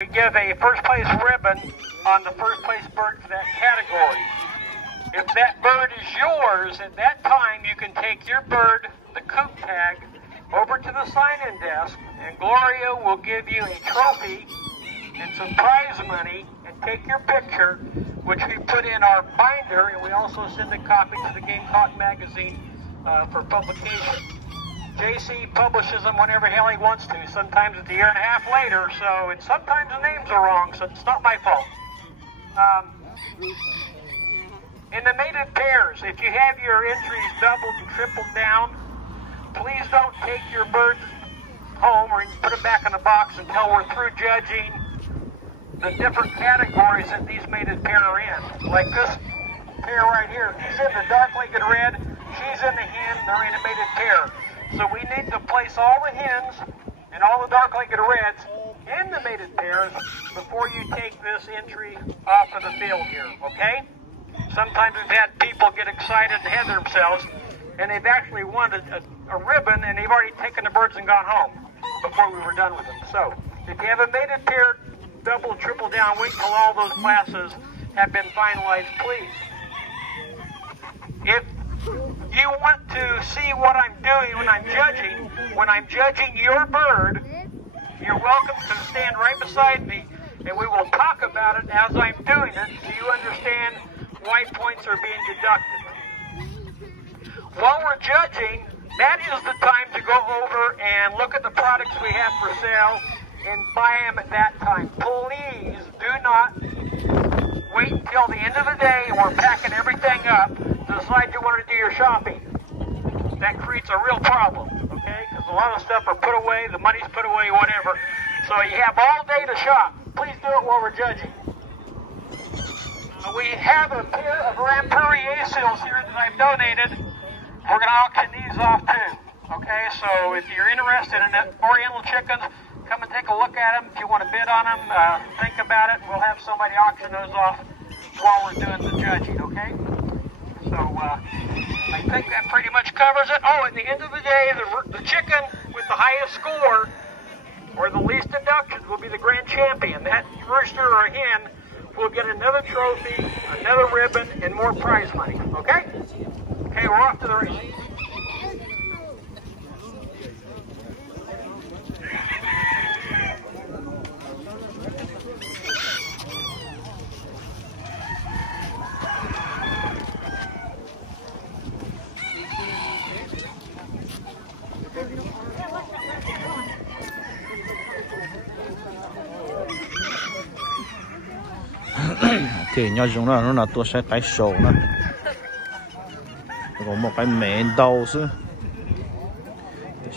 We give a first place ribbon on the first place bird for that category. If that bird is yours, at that time you can take your bird, the coop tag, over to the sign-in desk, and Gloria will give you a trophy and some prize money and take your picture, which we put in our binder, and we also send a copy to the Gamecock magazine for publication. JC publishes them whenever hell he wants to. Sometimes it's a year and a half later, so and sometimes the names are wrong, so it's not my fault. In the mated pairs, if you have your entries doubled and tripled down, please don't take your birds home or put them back in the box until we're through judging the different categories that these mated pair are in. Like this pair right here, he's in the dark-legged red, she's in the hen, they're in a mated pair. So we need to place all the hens and all the dark-legged reds in the mated pairs before you take this entry off of the field here, okay? Sometimes we've had people get excited and head themselves, and they've actually won a ribbon, and they've already taken the birds and gone home before we were done with them. So if you have a mated pair, double, triple down, wait till all those classes have been finalized, please. If you want to see what I'm doing when I'm judging your bird, you're welcome to stand right beside me, and we will talk about it as I'm doing it so you understand why points are being deducted. While we're judging, that is the time to go over and look at the products we have for sale and buy them at that time. Please do not wait until the end of the day and we're packing everything up to decide you want to do your shopping. That creates a real problem, okay? Because a lot of stuff are put away, the money's put away, whatever. So you have all day to shop. Please do it while we're judging. We have a pair of Rampurier seals here that I've donated. We're going to auction these off too, okay? So if you're interested in Oriental chickens, come and take a look at them. If you want to bid on them, think about it. We'll have somebody auction those off while we're doing the judging, okay? So I think that pretty much covers it. Oh, at the end of the day, the chicken with the highest score or the least deductions will be the grand champion. That rooster or hen will get another trophy, another ribbon, and more prize money, okay? Okay, we're off to the races. Thì nhau chúng nó là tôi sẽ cái sổ nó có một cái mẹ đầu chứ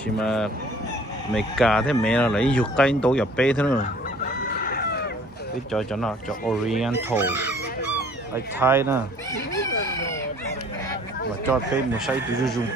thì mà mẹ cà thế mẹ là lấy dục cái tổ nhập bê thế nữa cái cho nó cho Oriental cái Thai nè và cho bê một say từ dùng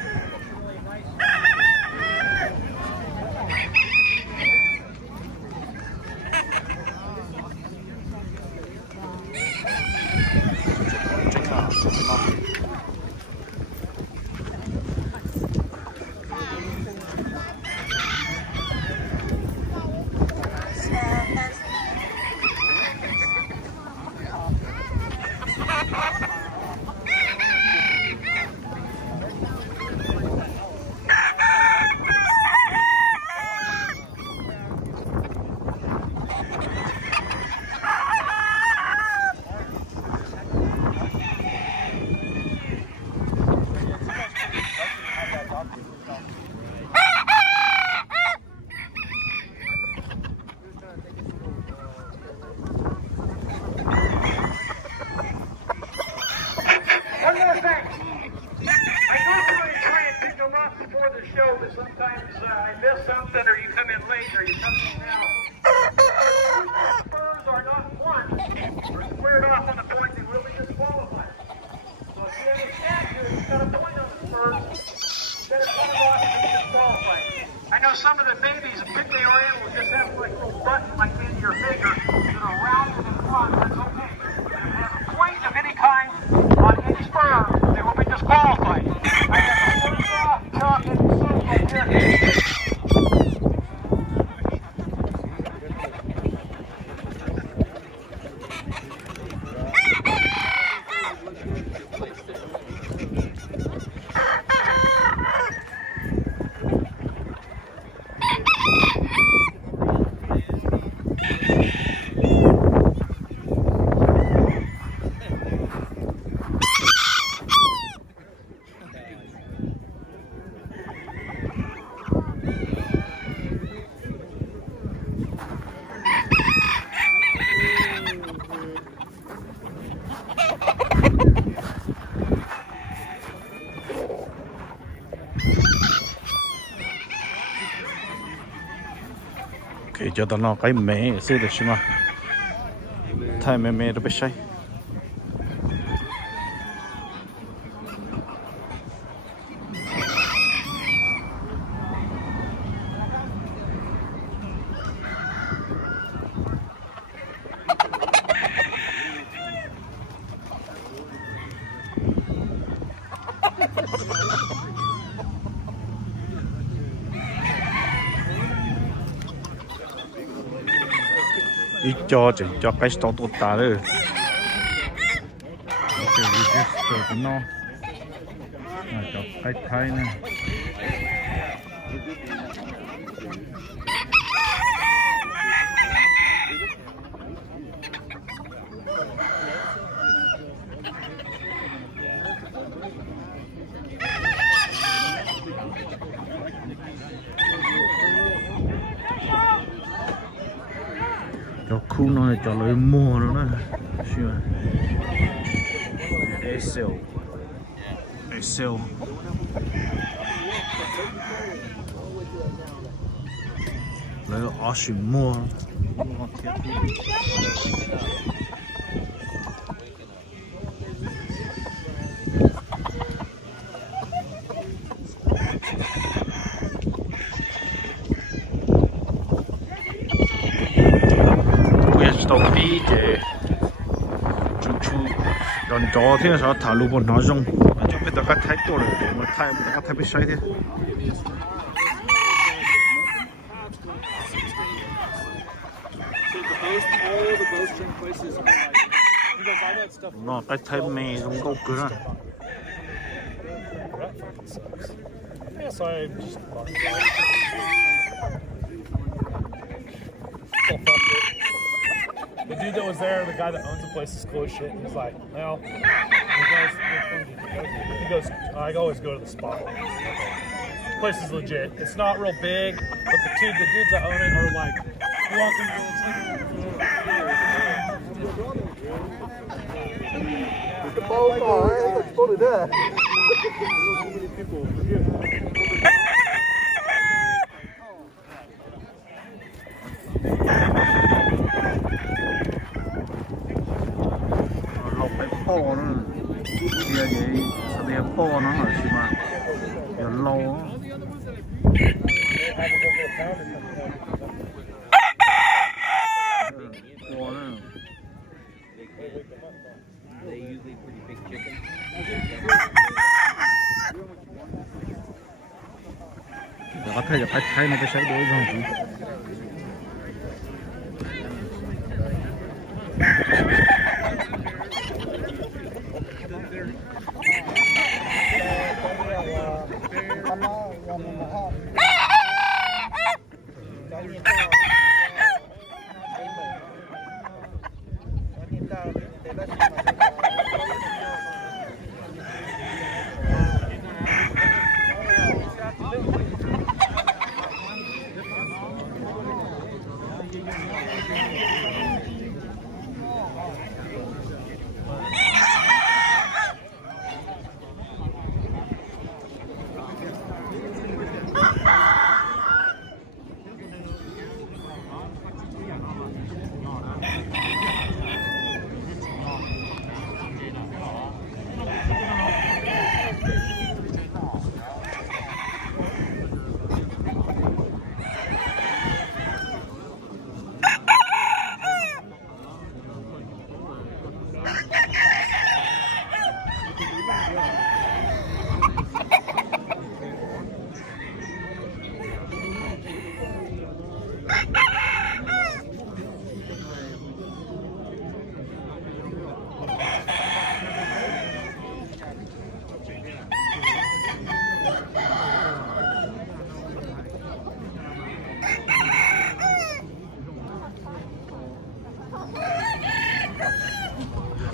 Okay, cho tao nó cái mẹ xí được chứ mà thay mẹ nó bị say ít cho cái store tốt ta đấy. Ok, register nó cho cái thay nè. Cho khu nó cho lấy mua nó nè, chưa? Excel, lấy ở xuyên mua. Tàu phí để chú đòn gió thế sao thả lũ bọn nó rong cho biết tao cắt thái to rồi mà thái cắt thái bị say thế nó cái thái mè cũng câu cửa rồi. The dude that was there, the guy that owns the place, is cool as shit. He's like, well, he goes, I always go to the spot. The place is legit. It's not real big, but the dudes that own it are like walking. The ball car, it's totally there. Nó kia vậy sao đây po nó là gì mà giờ lâu có thể là thay nó cái sấy đối không chứ.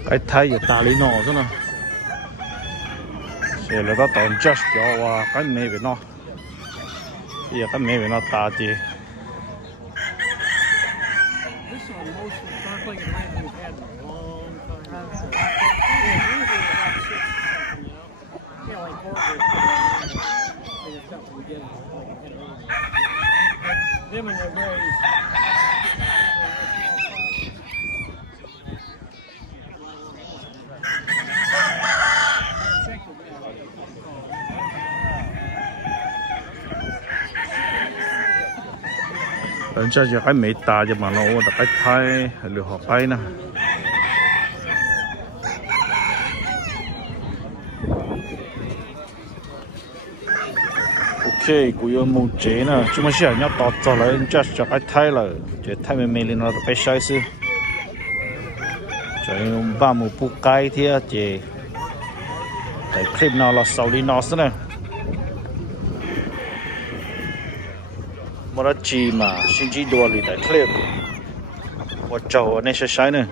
cái thay giờ ta lấy nó chứ nào sẽ là đó tao just cho qua cái mẹ về nó bây giờ cái mẹ về nó ta chị Them and their berries. lần sau giờ cái mẹ ta cho mà nó là cái thay lừa họ bay nè ok của yêu mù chế nè chúng ta sẽ nhớ tọt cho lại cho cái thay là chế thay mẹ lên nó cái sai sư cho nên ba mù bu cái thì chế cái clip nào là sau đi nó nè mà chỉ mà xin chỉ đùa đi tại clip 我找那些啥呢？